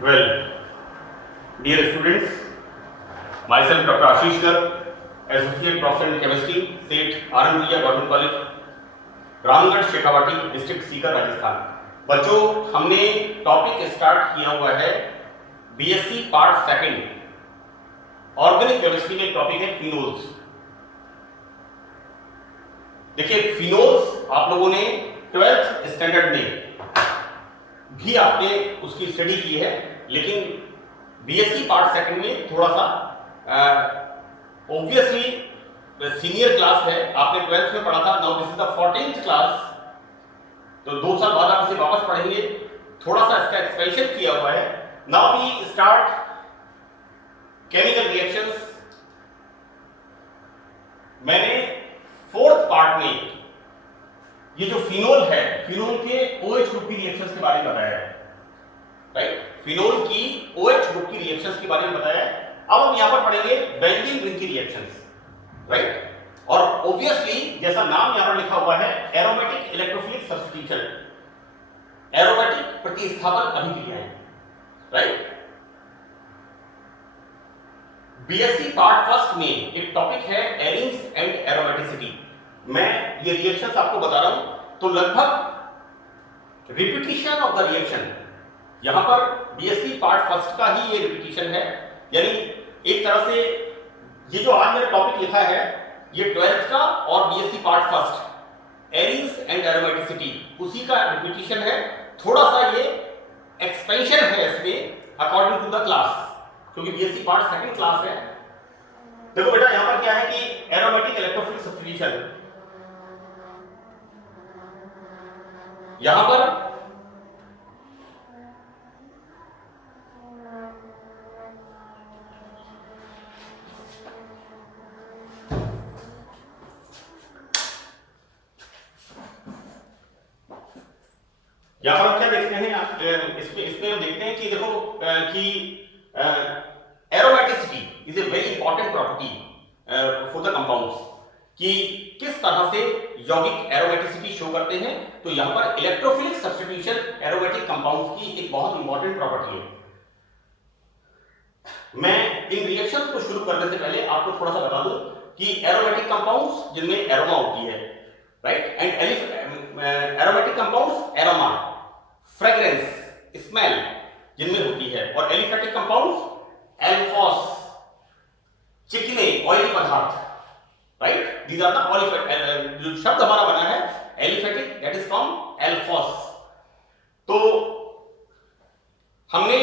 Well, dear students, myself Dr. Ashish Garg, Associate Professor in Chemistry, SET, R.N. Bhuiya Government College, Ramgarh Shekhawati, district Sikar, Rajasthan. बच्चों, हमने topic start किया हुआ है BSc part second organic chemistry में। Topic है phenols. देखिए, phenols आप लोगों ने 12th स्टैंडर्ड में भी आपने उसकी स्टडी की है, लेकिन बीएससी पार्ट सेकंड में थोड़ा सा ऑब्वियसली सीनियर क्लास है, आपने 12th में पढ़ा था। Now this is the 14th class, तो 2 साल बाद आप इसे वापस पढ़ेंगे। थोड़ा सा इसका एक्सपेंशन किया हुआ है। Now we start chemical reactions. मैंने 4th पार्ट में ये जो फिनोल है, फिनोल के OH ग्रुप की रिएक्शंस के बारे में बताया है, राइट। फिनोल की OH ग्रुप की रिएक्शंस के बारे में बताया है। अब हम यहां पर पढ़ेंगे बेंजीन रिंग की रिएक्शंस, राइट। और ऑब्वियसली जैसा नाम यहां पर लिखा हुआ है, एरोमेटिक इलेक्ट्रोफिलिक सब्स्टिट्यूशन, एरोमेटिक प्रतिस्थापन अभिक्रियाएं, राइट। बीएससी पार्ट फर्स्ट में एक टॉपिक है एरिंग्स एंड एरोमेटिसिटी। मैं ये रिएक्शंस आपको बता रहा हूं, तो लगभग रिपीटिशन ऑफ द रिएक्शन, यहां पर बीएससी पार्ट फर्स्ट का ही ये रिपीटिशन है। यानी एक तरह से ये जो आज मैंने टॉपिक लिखा है, ये 12th का और BSc part first arenes and aromaticity, उसी का रिपीटिशन है। थोड़ा सा ये एक्सपेंशन है इसमें अकॉर्डिंग टू द क्लास, क्योंकि बीएससी पार्ट सेकंड क्लास है। देखो बेटा, यहां पर क्या है कि एरोमेटिक इलेक्ट्रोफिलिक सब्स्टिट्यूशन, यहां पर हम क्या देखते हैं, इसमें हम देखते हैं कि देखो कि aromaticity is a very important property for the compounds, कि किस तरह से यौगिक एरोमेटिसिटी शो करते हैं। तो यहां पर इलेक्ट्रोफिलिक सब्स्टिट्यूशन एरोमेटिक कंपाउंड्स की एक बहुत इंपॉर्टेंट प्रॉपर्टी है। मैं इन रिएक्शंस को शुरू करने से पहले आपको थोड़ा सा बता दूं कि एरोमेटिक कंपाउंड्स जिनमें एरोमा होती है, right, and aromatic compounds aroma, fragrance, smell जिनमें होती है, और एलिफेटिक कंपाउंड्स एल्फॉस, चिकने, ऑयली पदार्थ, राइट। दीज आर द ऑलिफेट, जो शब्द हमारा बना है एलिफेटिक, दैट इज फ्रॉम एल्फॉस। तो हमने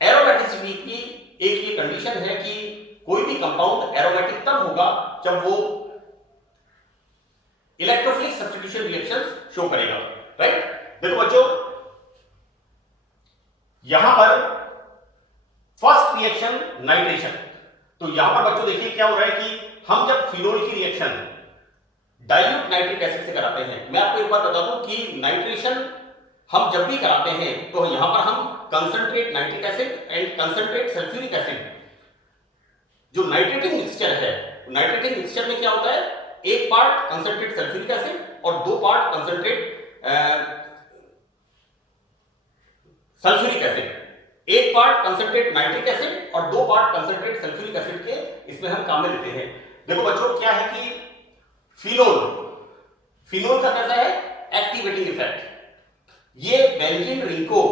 एरोमेटिसिटी की एक ये कंडीशन है कि कोई भी कंपाउंड एरोमेटिक तब होगा जब वो इलेक्ट्रोफिलिक सब्स्टिट्यूशन रिएक्शंस शो करेगा, राइट। देखो बच्चों, यहां पर फर्स्ट रिएक्शन नाइट्रेशन। तो यहां पर बच्चों देखिए क्या हो रहा है कि हम जब फिनोल की रिएक्शन डाइल्यूट नाइट्रिक एसिड से कराते हैं, मैं आपको एक बार बता दूं कि नाइट्रेशन हम जब भी कराते हैं तो यहां पर हम concentrate nitric acid and concentrate sulphuric acid, जो नाइट्रेटिंग मिक्सचर है, नाइट्रेटिंग मिक्सचर में क्या होता है, एक पार्ट कंसंट्रेट सल्फ्यूरिक एसिड और 2 पार्ट कंसंट्रेट सल्फ्यूरिक एसिड, एक पार्ट कंसंट्रेट नाइट्रिक एसिड और 2 पार्ट कंसंट्रेट सल्फ्यूरिक एसिड के इसमें हम काम में लेते हैं। देखो बच्चों, क्या है कि फिनोल का कैसा है, एक्टिवेटिंग इफेक्ट, ये बेंजीन रिंग को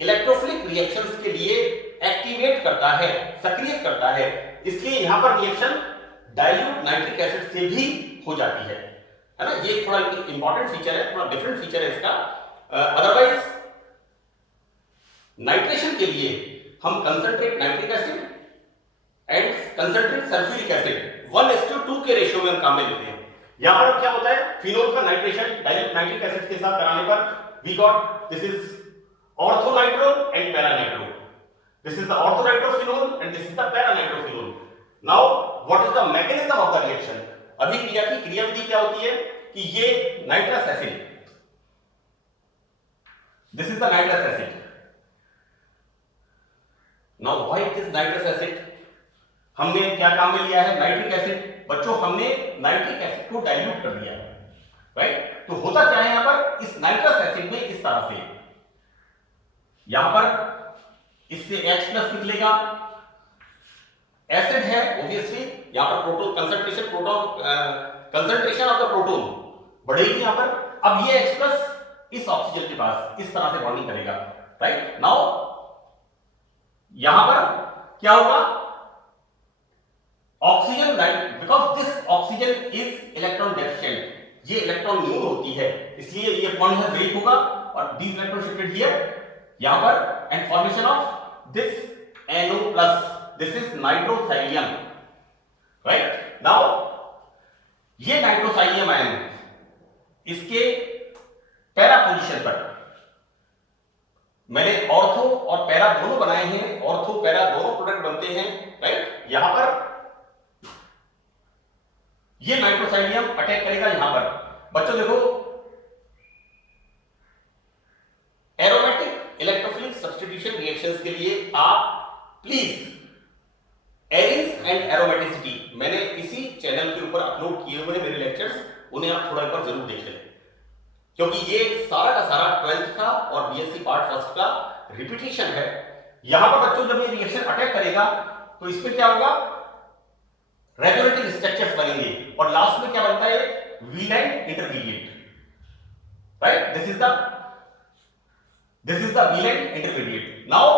इलेक्ट्रोफिलिक रिएक्शंस के लिए एक्टिवेट करता है, सक्रिय करता है। इसलिए यहां पर रिएक्शन डाइल्यूट नाइट्रिक एसिड से भी हो जाती है ना। ये थोड़ा इंपॉर्टेंट फीचर है, थोड़ा डिफरेंट फीचर है इसका। अदरवाइज नाइट्रेशन के लिए हम concentrate nitric acid and concentrate sulphuric acid 1:2 के रेशियो में हम काम में लेते हैं। यहां पर क्या होता है, फिनोल का नाइट्रेशन डाइल्यूट नाइट्रिक एसिड के साथ कराने पर we got this is orthonitro and paranitro. This is the orthonitrophenol and this is the paranitrophenol. Now what is the mechanism of the reaction? अभिक्रिया की क्रियाविधि क्या होती है कि ये nitrous acid, this is the nitrous acid. Now why it is nitrous acid? हमने क्या काम में लिया है, नाइट्रिक एसिड। बच्चों, हमने नाइट्रिक एसिड को डाइल्यूट कर दिया है, राइट। तो होता क्या है यहां पर, इस नाइट्रस एसिड में इस तरह से यहां पर इससे H प्लस निकलेगा, एसिड है ऑब्वियसली, यहां पर proton concentration of the proton बढ़ेगी यहां पर। अब ये H प्लस इस ऑक्सीजन के पास इस तरह से बॉन्डिंग करेगा, राइट। नाउ यहां पर क्या होगा, oxygen, right, because this oxygen is electron deficient, ये इलेक्ट्रॉन न्यून होती है, इसलिए ये बॉन्ड यहां ब्रेक होगा और दिस इलेक्ट्रॉन शिफ्टेड हियर यहां पर and formation of this NO plus, this is nitrosylium, right. Now ये नाइट्रोथाइलियम आयन इसके पैरा पोजीशन पर मैंने ऑर्थो और पैरा दोनों बनाए हैं, ऑर्थो पैरा दोनों प्रोडक्ट बनते हैं, राइट। यहां पर ये नाइट्रोथाइलियम अटैक करेगा यहां पर। बच्चों देखो, एरोमेटिक इलेक्ट्रोफिलिक सब्स्टिट्यूशन रिएक्शंस के लिए आप प्लीज एरिन्स एंड एरोमेटिसिटी मैंने इसी चैनल के ऊपर अपलोड किए हुए हैं मेरे लेक्चर्स, उन्हें आप थोड़ा एक बार जरूर देख लें, क्योंकि ये सारा का सारा 12th का और बीएससी पार्ट फर्स्ट का रिपीटिशन है। यहां पर बच्चों जब ये रिएक्शन अटैक करेगा तो इसमें क्या होगा, रेगुलेटिंग स्ट्रक्चर्स बनेंगे और लास्ट में क्या बनता है, Wheland intermediate, right. This is the Wheland intermediate. Now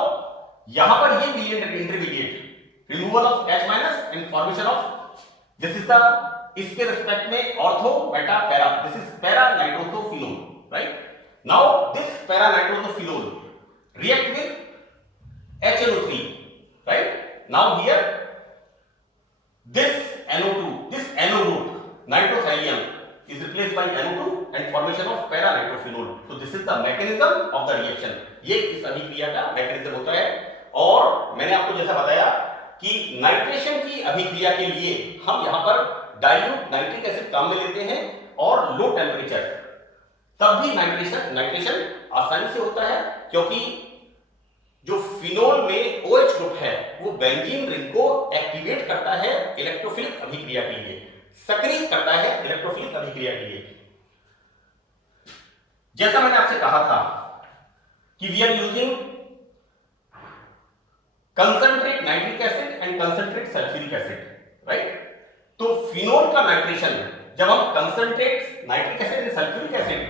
यहां पर ये Wheland intermediate removal of H minus and formation of, this is the, इसके रिस्पेक्ट में ऑर्थो बेटा para, this is para nitrosophenol, right. Now this para nitrosophenol react with HNO3, right. Now here this NO2, this NO group nitrothallium is replaced by NO2 and formation of para nitrophenol. So this is the mechanism of the reaction. ये इस अभिक्रिया का mechanism होता है। और मैंने आपको जैसा बताया कि नाइट्रेशन की अभिक्रिया के लिए हम यहां पर डाइल्यूट नाइट्रिक एसिड काम में लेते हैं और लो टेम्परेचर, तब भी नाइट्रेशन आसानी से होता है, क्योंकि जो फिनोल में OH ग्रुप है वो बेंजीन रिंग को एक्टिवेट करता है इलेक्ट्रोफिलिक अभिक्रिया के लिए, सक्रिय करता है इलेक्ट्रोफिलिक अभिक्रिया के लिए। जैसा मैंने आपसे कहा था कि we are using concentrate nitric acid and concentrate sulphuric acid, right. तो फिनोल का नाइट्रेशन जब हम concentrate nitric acid and sulphuric acid,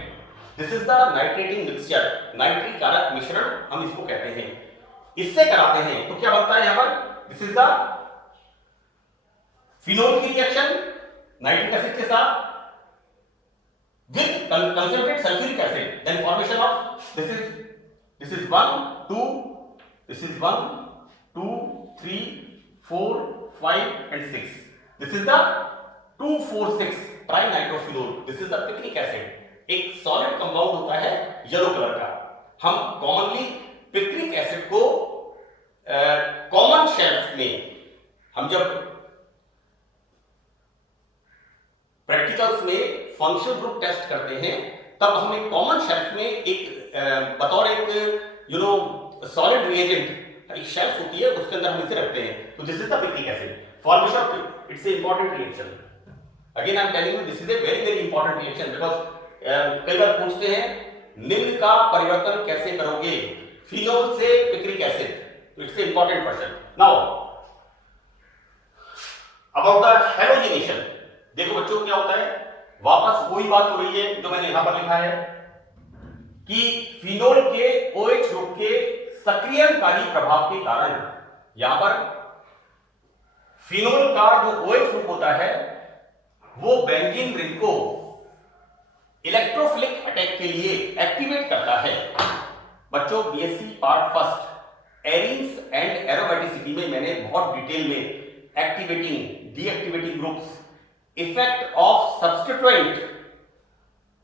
this is the nitrating mixture, nitric कारक मिश्रण हम इसको कहते हैं, इससे कराते हैं तो क्या बनता है यहां पर, दिस इज द फिनोल की रिएक्शन नाइट्रिक एसिड के साथ with concentrate sulphuric acid, then formation of this is 1 2, this is 1 2 3 4 5 and 6, this is the 2 4 6 trinitrophenol, this is the picric acid. एक सॉलिड कंपाउंड होता है येलो कलर का, हम commonly picric acid को common shelf में, हम जब प्रैक्टिकल्स में फंक्शनल ग्रुप टेस्ट करते हैं तब हम एक कॉमन शेल्फ में एक बतौर एक सॉलिड रिएजेंट एक शेल्फ होती है, उसके अंदर हम इसे रखते हैं। तो this is the picric acid formation of, it's a important reaction. Again I am telling you this is a very very important reaction, because कई बार पूछते हैं निम्न का परिवर्तन कैसे करोगे फिनोल से पिक्निक एसिड, तो it's a important question. Now about the halogenation, देखो बच्चों क्या होता है, वापस वही बात हो रही है जो मैंने यहां पर लिखा है कि फिनोल के OH ग्रुप के सक्रियणकारी प्रभाव के कारण यहां पर फिनोल का जो OH ग्रुप होता है वो बेंजीन रिंग को इलेक्ट्रोफिलिक अटैक के लिए एक्टिवेट करता है। बच्चों BSc part first arenes and aromaticity में मैंने बहुत डिटेल में activating deactivating groups, effect of substituent,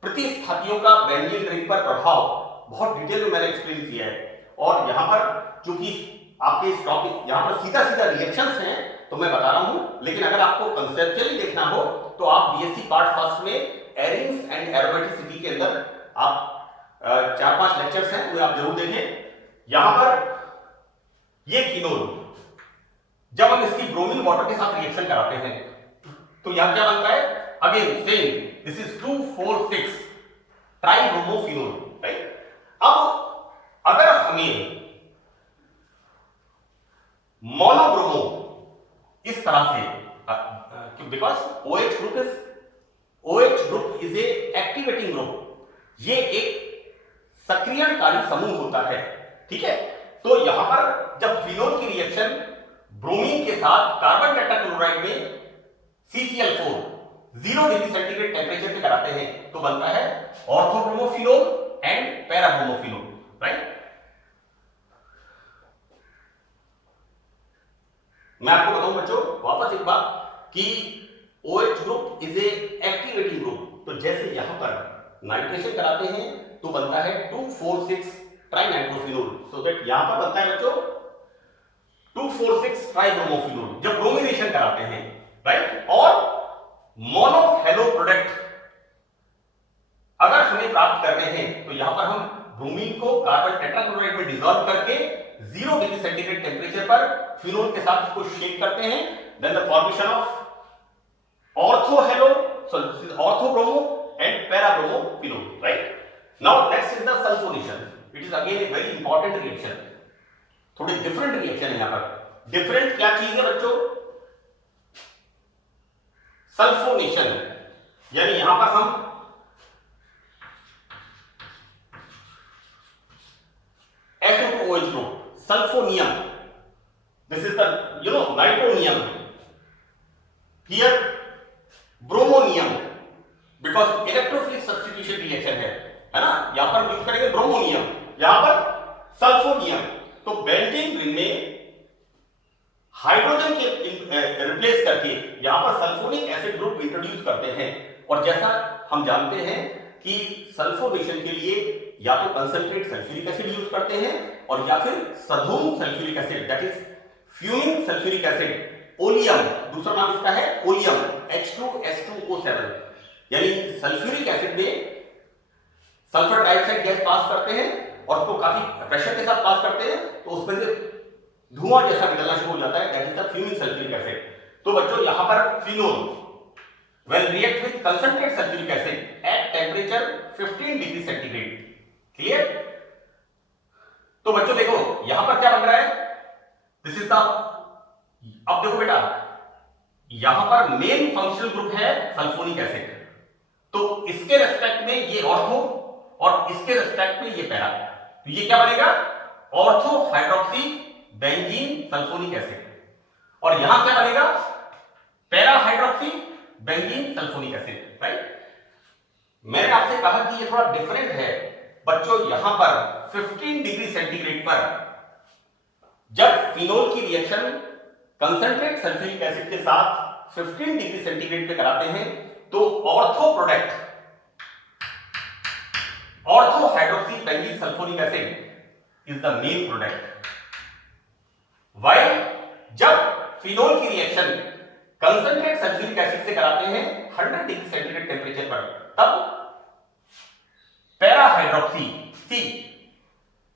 प्रतिस्थापियों का बेंजीन रिंग पर प्रभाव बहुत डिटेल में मैंने एक्सप्लेन किया है। और यहां पर चूंकि आपके इस टॉपिक यहां पर सीधा सीधा रिएक्शंस हैं तो मैं बता रहा हूं, लेकिन अगर आपको कंसेप्चुअली देखना हो तो आप बीएससी पार्ट फर्स्ट में एरिन्स एंड एरोमेटिसिटी के अंदर आप 4-5 लेक्चर्स हैं, उन्हें आप जरूर देखें। यहां पर ये फिनोल जब हम इसकी ब्रोमीन वाटर के साथ रिएक्शन कराते हैं तो यहां क्या बनता है, again same, this is 2,4,6 tribromophenol, right. अब अगर हमें मोनोब्रोमो, इस तरह से, because OH group is a activating group, ये एक सक्रियणकारी समूह होता है, ठीक है। तो यहां पर जब फिनोल की रिएक्शन ब्रोमीन के साथ कार्बन टेट्राक्लोराइड में CCl4 0 डिग्री सेंटीग्रेड टेम्परेचर पे कराते हैं तो बनता है ऑर्थोब्रोमोफिनोल एंड पैराब्रोमोफिनोल, राइट। मैं आपको बताऊं बच्चों वापस एक बात कि OH group is a activating group, तो जैसे यहां पर नाइट्रेशन कराते हैं तो बनता है 2,4,6 ट्राइनाइट्रोफिनोल, सो दैट यहां पर बनता है बच्चों 2,4,6 ट्राइब्रोमोफिनोल जब ब्रोमिनेशन कराते हैं, राइट। और मोनो हेलो प्रोडक्ट अगर हमें प्राप्त करने हैं तो यहां पर हम ब्रोमीन को कार्बन टेट्राक्लोराइड में डिसॉल्व करके 0 डिग्री सेंटीग्रेड टेम्परेचर पर फिनोल के साथ इसको शेक करते हैं, then the formation of ortho halo, so this is orthobromo and parabromophenol, right. Now next is the sulphonation, it is again a very important reaction, थोड़ी different reaction है यहां पर। डिफरेंट क्या चीज है बच्चों? सल्फोनेशन, यानी यहां पर हम SO2OH group, सल्फोनियम, this is the nitronium, here bromonium, because electrophilic substitution reaction है ना, यहां पर यूज करेंगे ब्रोमोनियम, यहां पर सल्फोनियम। तो बेंजीन रिंग में हाइड्रोजन के रिप्लेस करके यहां पर सल्फोनिक एसिड ग्रुप इंट्रोड्यूस करते हैं, और जैसा हम जानते हैं कि सल्फोनेशन के लिए या तो कंसंट्रेट सल्फ्यूरिक एसिड यूज करते हैं और या फिर सधूम sulphuric acid, that is fuming sulphuric acid, oleum, दूसरा नाम इसका है ओलियम, H2S2O7, यानी सल्फ्यूरिक एसिड में सल्फर डाइऑक्साइड गैस पास करते हैं और उसको काफी प्रेशर के साथ पास करते हैं, तो उसमें से धुआं जैसा निकलना शुरू हो जाता है, that is the fuming sulphuric acid. तो बच्चों यहां पर phenol when react with concentrated sulfuric acid at temperature 15 degree centigrade, clear. तो बच्चों देखो यहां पर क्या बन रहा है, दिस इज द, अब देखो बेटा यहां पर मेन फंक्शनल ग्रुप है सल्फोनिक एसिड, तो इसके रेस्पेक्ट में ये ऑर्थो और इसके रेस्पेक्ट में ये पैरा, तो ये क्या बनेगा ortho hydroxy benzene sulphonic acid, और यहां क्या बनेगा para hydroxy benzene sulphonic acid, right. मैंने आपसे कहा कि ये थोड़ा डिफरेंट है बच्चों, यहां पर 15 डिग्री सेंटीग्रेड पर जब फिनोल की रिएक्शन कंसंट्रेट सल्फ्यूरिक एसिड के साथ 15 डिग्री सेंटीग्रेड पे कराते हैं तो ortho product, ortho hydroxy benzene sulphonic acid is the main product, while जब फिनोल की रिएक्शन कंसंट्रेट सल्फ्यूरिक एसिड से कराते हैं 100 डिग्री सेंटीग्रेड टेम्परेचर पर, तब पैरा हाइड्रोक्सी, सी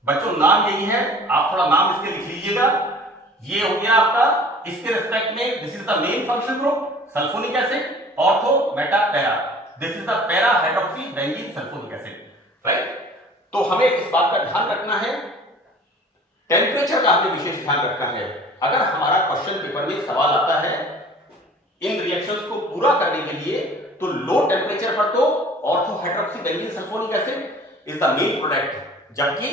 बच्चों नाम यही है, आप थोड़ा नाम इसके लिख लीजिएगा, ये हो गया आपका इसके रिस्पेक्ट में, this is the main functional group sulphonic acid, ortho meta para, this is the para hydroxy benzene sulphonic acid, right. तो हमें इस बात का ध्यान रखना है, टेम्परेचर का हमें विशेष ध्यान रखना है। अगर हमारा क्वेश्चन पेपर में सवाल आता है इन रिएक्शंस को पूरा करने के लिए, तो लो टेम्परेचर पर तो ortho hydroxy benzene sulphonic acid is the main product, जबकि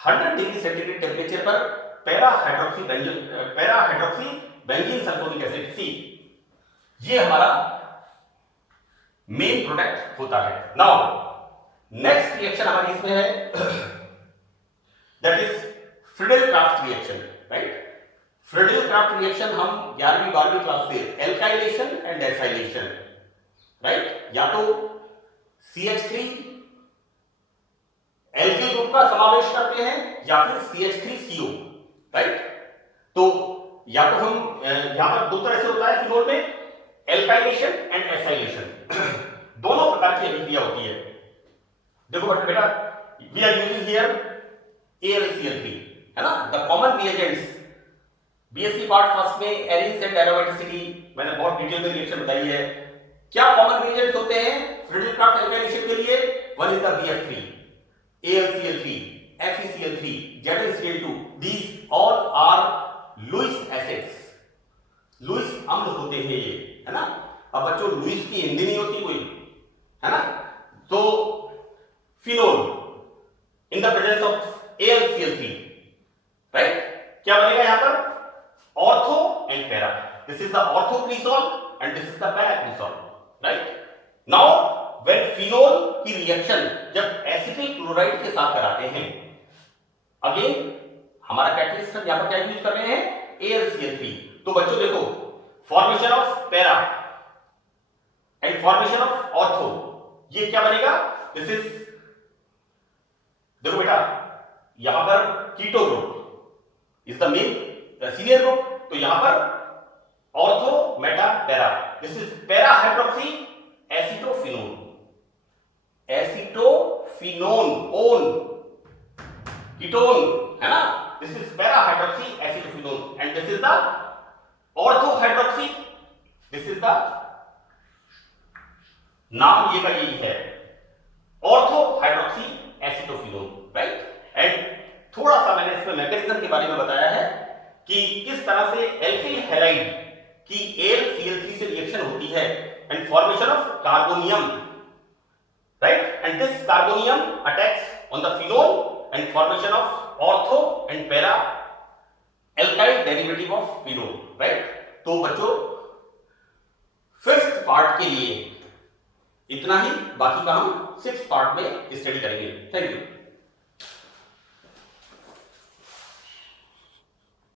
100 डिग्री सेंटीग्रेड टेम्परेचर पर para hydroxy benzene sulphonic acid, see, ये हमारा मेन प्रोडक्ट होता है। नाउ नेक्स्ट रिएक्शन हमारी इसमें है, that is Friedel-craft reaction, right. Friedel-craft reaction हम 11वीं 12वीं क्लास से एल्काइलेशन एंड एसाइलेशन, राइट, या तो CH3 एल्किल ग्रुप का समावेश करते हैं या फिर CH3CO, राइट। तो या तो हम यहां पर दो तरह से होता है फिनोल में, एल्काइलेशन एंड एसाइलेशन, दोनों प्रकार की अभिक्रिया होती है। देखो बेटा we are using here AlCl3, है ना, the common reagents BSc part first में एरिंग्स एंड एरोमेटिसिटी मैंने बहुत डिटेल में रिएक्शन बताई है। क्या कॉमन रिएजेंट्स होते हैं फ्रीडेल-क्राफ्ट एल्काइलेशन के लिए? One is the BF3, AlCl3, FeCl3, ZnCl2, these all are Lewis acids, Lewis अम्ल होते हैं ये, है ना। अब बच्चों लुईस की हिंदी नहीं होती कोई, है ना। तो phenol in the presence of AlCl3, right, क्या बनेगा यहां पर, ortho and para, this is the orthocresol and this is the paracresol, right. Now when phenol की रिएक्शन जब एसिटिल क्लोराइड के साथ कराते हैं, अगेन हमारा कैटलिस्ट यहां पर क्या यूज कर रहे हैं, AlCl3। तो बच्चों देखो, formation of para and formation of ortho, ये क्या बनेगा, दिस इज, देखो बेटा यहां पर keto group is the main senior group, तो यहां पर ortho meta para, this is para hydroxy acetophenone, acetophenone own ketone, है ना, this is para hydroxy acetophenone and this is the ortho hydroxy, this is the नाम ये का यही है, ortho hydroxy acetophenone, right. And थोड़ा सा मैंने इसमें मैकेनिज्म के बारे में बताया है कि किस तरह से एल्किल हैलाइड की AlCl3 से रिएक्शन होती है and formation of carbonium, right, and this carbonium attacks on the phenol and formation of ortho and para alkyl derivative of phenol, right. तो बच्चों 5th पार्ट के लिए इतना ही, बाकी का हम 6th पार्ट में स्टडी करेंगे। Thank you.